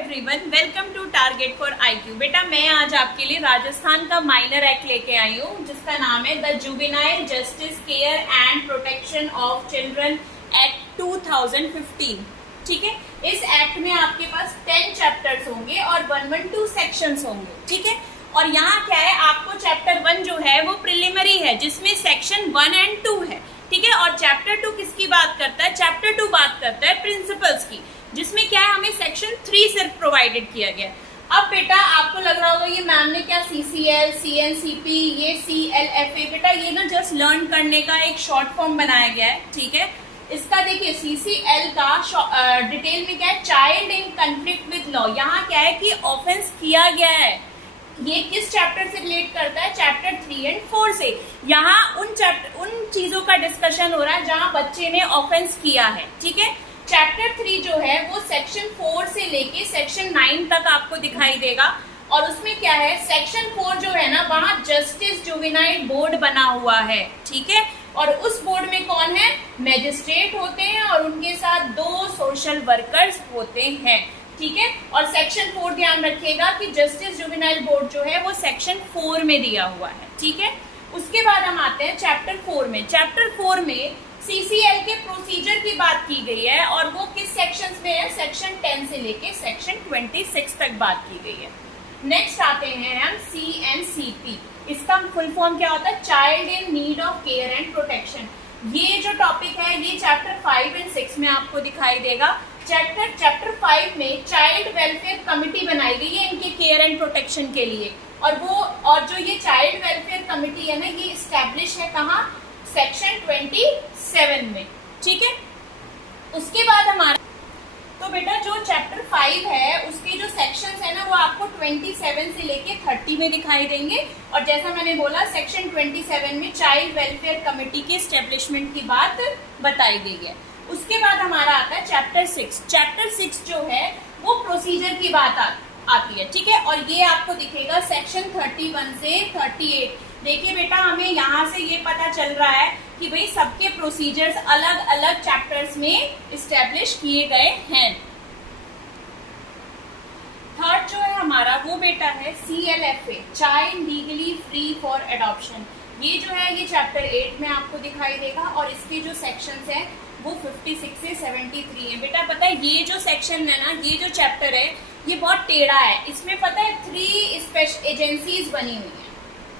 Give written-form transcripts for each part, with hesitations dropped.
Everyone, welcome to target for IQ. बेटा मैं आज आपके लिए राजस्थान का माइनर एक्ट लेके आई हूँ जिसका नाम है the juvenile justice care and protection of children act 2015। ठीक है, इस एक्ट में आपके पास 10 चैप्टर्स होंगे और 112 सेक्शंस होंगे। ठीक है, और यहाँ क्या है, आपको चैप्टर 1 जो है वो प्रिलिमिनरी है जिसमें सेक्शन 1 एंड 2 है। ठीक है, और चैप्टर 2 किसकी बात करता है? चैप्टर 2 बात करता है प्रिंसिपल्स की, जिसमें क्या है, हमें सेक्शन 3 सिर्फ प्रोवाइडेड किया गया। अब बेटा आपको लग रहा होगा ये मैम ने क्या CCL, CNCP, ये CLFA, बेटा ये ना जस्ट लर्न करने का एक शॉर्ट फॉर्म बनाया गया है। ठीक है, इसका देखिए CCL का डिटेल में क्या है, child in conflict with law. यहाँ क्या है कि ऑफेंस किया गया है, ये किस चैप्टर से रिलेट करता है? चैप्टर 3 एंड 4 से। यहाँ उन चीजों का डिस्कशन हो रहा है जहाँ बच्चे ने ऑफेंस किया है। ठीक है, चैप्टर 3 जो है वो सेक्शन 4 से लेके सेक्शन 9 तक आपको दिखाई देगा। और उसमें क्या है, सेक्शन 4 जो है ना, वहाँ जस्टिस जुवेनाइल बोर्ड बना हुआ है। ठीक है, और उस बोर्ड में कौन है? मैजिस्ट्रेट होते हैं और उनके साथ 2 सोशल वर्कर्स होते हैं। ठीक है, और सेक्शन 4 ध्यान रखिएगा कि जस्टिस जुवेनाइल बोर्ड जो है वो सेक्शन 4 में दिया हुआ है। ठीक है, उसके बाद हम आते हैं चैप्टर 4 में। चैप्टर 4 में CCL के प्रोसीजर की बात की गई है और वो किस सेक्शंस में है? सेक्शन 10 से लेके सेक्शन 26 तक बात की गई है। नेक्स्ट आते हैं हम CNCP। इसका फुल फॉर्म क्या होता है? Child in need of care and protection. ये जो टॉपिक है ये चैप्टर 5 एंड 6 में आपको दिखाई देगा। चैप्टर 5 में चाइल्ड वेलफेयर कमिटी बनाई गई है इनके केयर एंड प्रोटेक्शन के लिए, और जो ये चाइल्ड वेलफेयर कमिटी है ना, ये इस्टेब्लिश है कहाँ? सेक्शन 27 में। ठीक है, उसके बाद हमारा तो बेटा जो चैप्टर 5 है उसके जो सेक्शंस है ना वो आपको 27 से लेके 30 में दिखाई देंगे। और जैसा मैंने बोला सेक्शन 27 में चाइल्ड वेलफेयर कमिटी के एस्टेब्लिशमेंट की बात बताई गई है। उसके बाद हमारा आता है चैप्टर 6। चैप्टर 6 जो है वो प्रोसीजर की बात आती है। ठीक है, और ये आपको दिखेगा सेक्शन 31 से 38। देखिए बेटा हमें यहाँ से ये पता चल रहा है कि भाई सबके प्रोसीजर्स अलग अलग चैप्टर्स में इस्टेब्लिश किए गए हैं। थर्ड जो है हमारा वो बेटा है CLFA, child legally free for adoption. ये जो है ये चैप्टर 8 में आपको दिखाई देगा और इसके जो सेक्शंस है वो 56 से 73 है। बेटा पता है ये जो सेक्शन है ना, ये जो चैप्टर है ये बहुत टेढ़ा है। इसमें पता है 3 स्पेशल एजेंसीज बनी हुई है।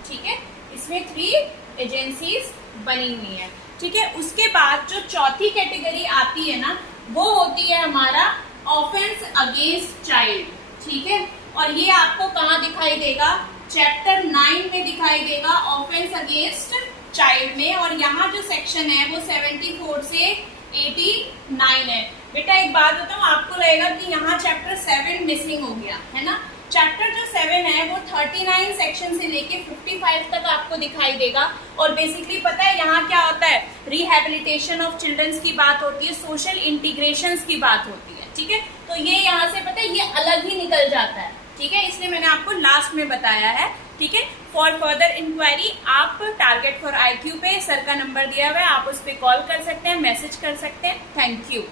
ठीक है, इसमें 3 एजेंसीज बनी हुई है। ठीक है, उसके बाद जो चौथी कैटेगरी आती है ना वो होती है हमारा ऑफेंस अगेंस्ट चाइल्ड। ठीक है, और ये आपको कहाँ दिखाई देगा? चैप्टर 9 में दिखाई देगा, ऑफेंस अगेंस्ट चाइल्ड में। और यहाँ जो सेक्शन है वो 74 से 89 है। बेटा एक बात बताऊं, आपको लगेगा कि यहाँ चैप्टर 7 मिसिंग हो गया है ना। चैप्टर जो 7 है वो 39 सेक्शन से लेके 55 तक आपको दिखाई देगा। और बेसिकली पता है यहाँ क्या होता है, रिहेबिलिटेशन ऑफ चिल्ड्रंस की बात होती है, सोशल इंटीग्रेशन की बात होती है। ठीक है, तो ये यहाँ से पता है ये अलग ही निकल जाता है। ठीक है, इसलिए मैंने आपको लास्ट में बताया है। ठीक है, फॉर फर्दर इंक्वायरी आप टारगेट फॉर आईक्यू पे सर का नंबर दिया हुआ है, आप उस पर कॉल कर सकते हैं, मैसेज कर सकते हैं। Thank you.